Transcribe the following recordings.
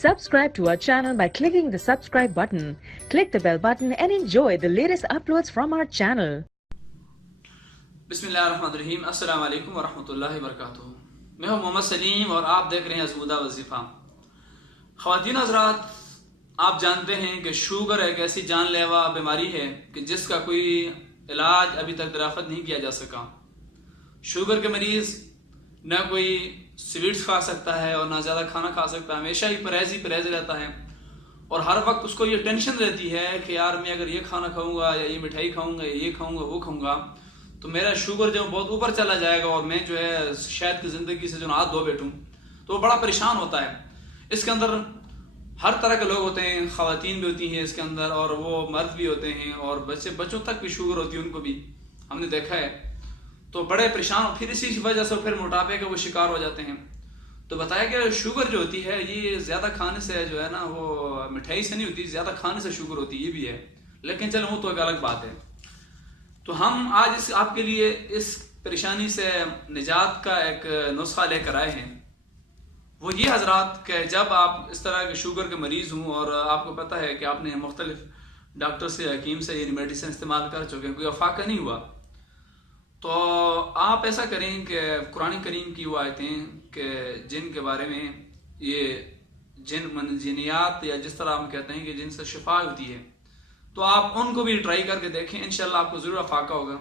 Subscribe to our channel by clicking the subscribe button. Click the bell button and enjoy the latest uploads from our channel. बिस्मिल्लाहिर्रहमानिर्रहीम। अस्सलाम वालेकुम वरहमतुल्लाहि वबरकातुहू। मैं हूं मोहम्मद सलीम और आप देख रहे हैं अज़मुदा वजीफ़ा। ख़वातीन हज़रात, आप जानते हैं कि शुगर एक ऐसी जानलेवा बीमारी है कि जिसका कोई इलाज अभी तक दराफ़त नहीं किया जा सका। शुगर के मरीज़ न कोई स्वीट्स खा सकता है और ना ज़्यादा खाना खा सकता है, हमेशा ही परहेज रहता है और हर वक्त उसको ये टेंशन रहती है कि यार मैं अगर ये खाना खाऊंगा या ये मिठाई खाऊंगा या ये खाऊंगा वो खाऊंगा तो मेरा शुगर जो बहुत ऊपर चला जाएगा और मैं जो है शायद की ज़िंदगी से जो हाथ धो बैठूं, तो वो बड़ा परेशान होता है। इसके अंदर हर तरह के लोग होते हैं, ख़वातीन भी होती हैं इसके अंदर और वो मर्द भी होते हैं और बच्चों तक भी शुगर होती है, उनको भी हमने देखा है। तो बड़े परेशान, फिर इसी वजह से फिर मोटापे का वो शिकार हो जाते हैं। तो बताया कि शुगर जो होती है ये ज़्यादा खाने से जो है ना, वो मिठाई से नहीं होती, ज़्यादा खाने से शुगर होती है, ये भी है, लेकिन चलो वो तो एक अलग बात है। तो हम आज आपके लिए इस परेशानी से निजात का एक नुस्खा लेकर आए हैं। वो ये हजरात कि जब आप इस तरह के शुगर के मरीज़ हों और आपको पता है कि आपने मुख्तलिफ डॉक्टर से, हकीम से ये मेडिसिन इस्तेमाल कर चुके हैं, कोई अफाका नहीं हुआ, तो आप ऐसा करें कि कुरान करीम की वो आयतें कि जिन के बारे में ये जिनियात या जिस तरह हम कहते हैं कि जिनसे शिफा होती है, तो आप उनको भी ट्राई करके देखें, इंशाल्लाह आपको ज़रूर अफाका होगा।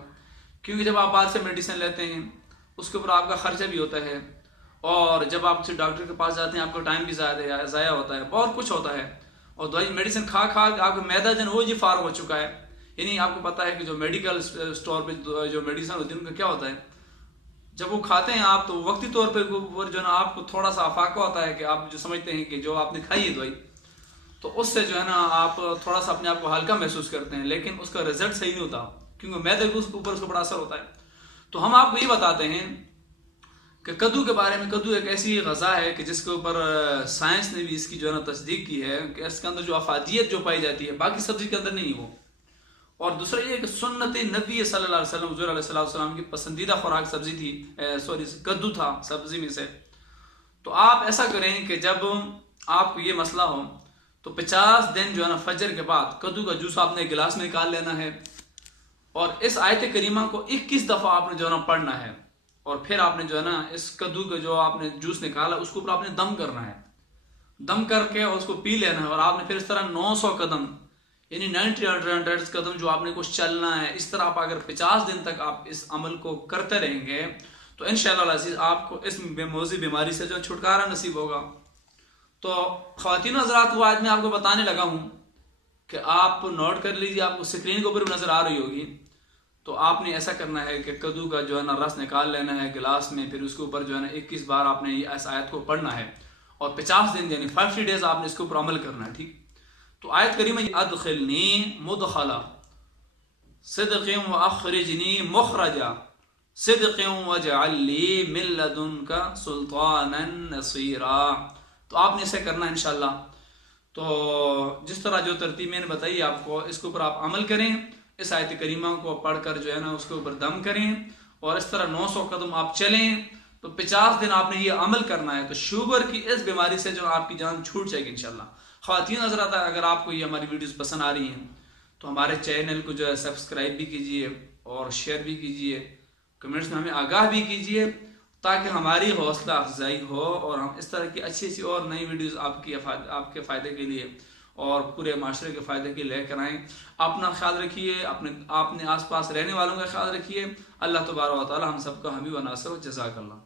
क्योंकि जब आप आज से मेडिसिन लेते हैं उसके ऊपर आपका खर्चा भी होता है और जब आप डॉक्टर के पास जाते हैं आपका टाइम भी ज़ाया होता है, बहुत कुछ होता है। और दवाई मेडिसिन खा आपका मैदा जन वो जी फार हो चुका है। यानी आपको पता है कि जो मेडिकल स्टोर पे जो मेडिसिन होती है उनका क्या होता है, जब वो खाते हैं आप तो वक्ती तौर पे जो ना आपको थोड़ा सा अफाका होता है कि आप जो समझते हैं कि जो आपने खाई है दवाई तो उससे जो है ना आप थोड़ा सा अपने आप को हल्का महसूस करते हैं, लेकिन उसका रिजल्ट सही नहीं होता क्योंकि मैदे के ऊपर उसका बड़ा असर होता है। तो हम आपको ये बताते हैं कि कद्दू के बारे में। कद्दू एक ऐसी गज़ा है कि जिसके ऊपर साइंस ने भी इसकी जो है ना तस्दीक की है कि इसके अंदर जो अफादियत जो पाई जाती है बाकी सब्जी के अंदर नहीं हो। और दूसरा ये कि सुन्नत नबी सल्लल्लाहु अलैहि वसल्लम, हुज़ूर अलैहि सल्लम की पसंदीदा खुराक सब्जी थी, कद्दू था सब्जी में से। तो आप ऐसा करें कि जब आपको ये मसला हो तो 50 दिन जो है ना फजर के बाद कद्दू का जूस आपने गिलास में निकाल लेना है और इस आयत करीमा को 21 दफ़ा आपने जो है ना पढ़ना है और फिर आपने जो है ना इस कद्दू का जो आपने जूस निकाला उसके ऊपर आपने दम करना है। दम करके उसको पी लेना है और आपने फिर इस तरह 900 कदम यानी 90 कदम जो आपने कुछ चलना है। इस तरह आप अगर 50 दिन तक आप इस अमल को करते रहेंगे तो इंशाअल्लाह अज़ीज़ आपको इस बेमौजी बीमारी से जो छुटकारा नसीब होगा। तो ख़वातीन हज़रात, वो आज मैं आपको बताने लगा हूँ कि आप नोट कर लीजिए, आपको स्क्रीन के ऊपर भी नज़र आ रही होगी। तो आपने ऐसा करना है कि कद्दू का जो है ना रस निकाल लेना है गिलास में, फिर उसके ऊपर जो है ना 21 बार आपने इस आयत को पढ़ना है और 50 दिन यानी 50 डेज आपने इसके ऊपर अमल करना है। ठीक, तो आयत करीमा अदखिलनी मुदखला सिद्क़िन व अख़रिजनी मुख़रजा सिद्क़िन वजअलनी मिन लदुनका सुल्तानन नसीरा। तो आपने इसे करना है इंशाल्लाह। तो जिस तरह जो तरतीब मैंने बताई आपको, इसके ऊपर आप अमल करें, इस आयत करीमा को पढ़कर जो है ना उसके ऊपर दम करें और इस तरह 900 कदम आप चलें। तो 50 दिन आपने ये अमल करना है, तो शुगर की इस बीमारी से जो आपकी जान छूट जाएगी इंशाल्लाह। ख़वातीन हज़रात, अगर आपको ये हमारी वीडियोस पसंद आ रही हैं तो हमारे चैनल को जो है सब्सक्राइब भी कीजिए और शेयर भी कीजिए, कमेंट्स में हमें आगाह भी कीजिए ताकि हमारी हौसला अफजाई हो और हम इस तरह की अच्छी और नई वीडियोस आपके फ़ायदे के लिए और पूरे माशरे के फ़ायदे के लिए लेकर आएँ। अपना ख्याल रखिए, अपने आस पास रहने वालों का ख्याल रखिए। अल्लाह तबारक व तआला हम सबका हमी व नासिर व जज़ाकल्लाह।